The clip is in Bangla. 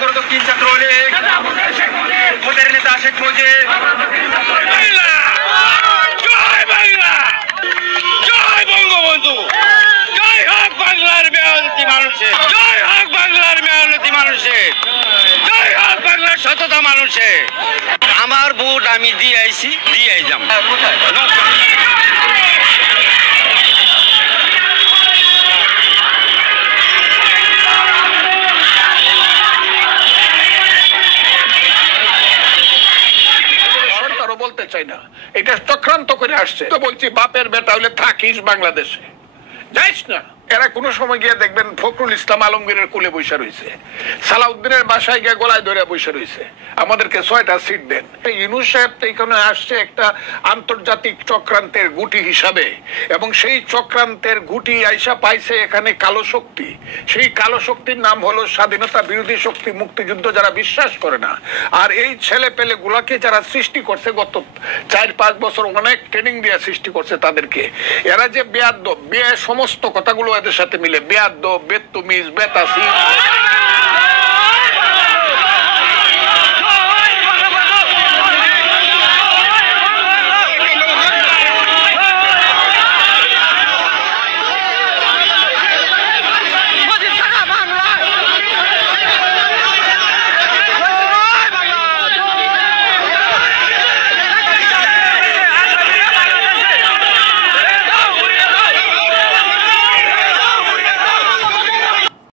বঙ্গবন্ধু দক্ষিণ ছাত্রলীগ, ওদের নেতা শেখ মুজিব। জয় বাংলা, জয় বঙ্গবন্ধু, জয় হোক বাংলার মেহনতি মানুষের, জয় হোক বাংলার মেহনতি মানুষের, জয় হোক বাংলার সততা মানুষের। আমার ভোট আমি দিয়ে আইছি, দিয়ে আইলাম। বলতে চাই না, এটা চক্রান্ত করে আসছে। তো বলছি বাপের বেটা হলে থাকিস বাংলাদেশে, যাইস না। এরা কোনো সময় গিয়ে দেখবেন ফখরুল ইসলাম আলমগীরের কোলে বসে রয়েছে, সালাউদ্দিনের বাসায় গিয়ে গলায় ধরে বসে রয়েছে, আমাদেরকে 6টা সিট দেন। ইউনূস সাহেব তো এখানে আসছে একটা আন্তর্জাতিক চক্রান্তের গুটি হিসাবে, এবং সেই চক্রান্তের গুটি আইসা পাইছে এখানে কালো শক্তি। সেই কালো শক্তির নাম হলো স্বাধীনতা বিরোধী শক্তি, মুক্তিযুদ্ধ যারা বিশ্বাস করে না। আর এই ছেলে পেলে গুলাকে যারা সৃষ্টি করছে গত 4-5 বছর, অনেক ট্রেনিং দিয়ে সৃষ্টি করছে তাদেরকে। এরা যে বেয়াদ্দপ, সমস্ত কথাগুলো এদের সাথে মিলে, বেয়াদ্দপ, বেত্তমিজ, বেতাসি।